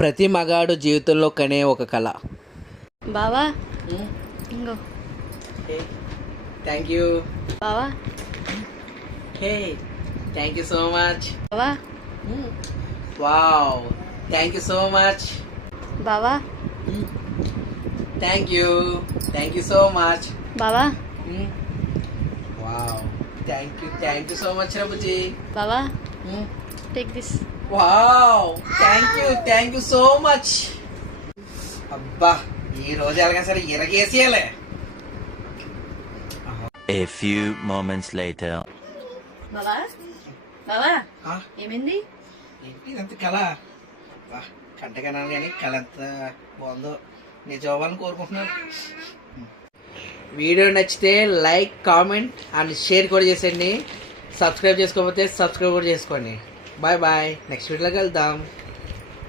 ప్రతి మగాడు జీవితంలో కనే ఒక కళ. బావా ఇంగో థ్యాంక్ యూ బావా. Hey thank you so much. బావా wow thank you so much. బావా థ్యాంక్ యూ సో మచ్. బావా wow thank you so much రబుజీ. బావా take this. Wow thank you so much. అబ్బా ఈ రోజు ఎలాగైనా సరే ఇరగేసేయాలి. A few moments later. బావా బావా ఏమైంది? ఏంటి ఇదంత కళ? కంటకన్నాను కానీ కళ ఎంత బాగుందో నిజం అవ్వాలని కోరుకుంటున్నాను. వీడియో నచ్చితే లైక్ కామెంట్ అండ్ షేర్ కూడా చేసేయండి. సబ్స్క్రైబ్ చేసుకోకపోతే సబ్స్క్రైబ్ కూడా చేసుకోండి. బాయ్ బాయ్, నెక్స్ట్ వీడియోలో కలుద్దాం.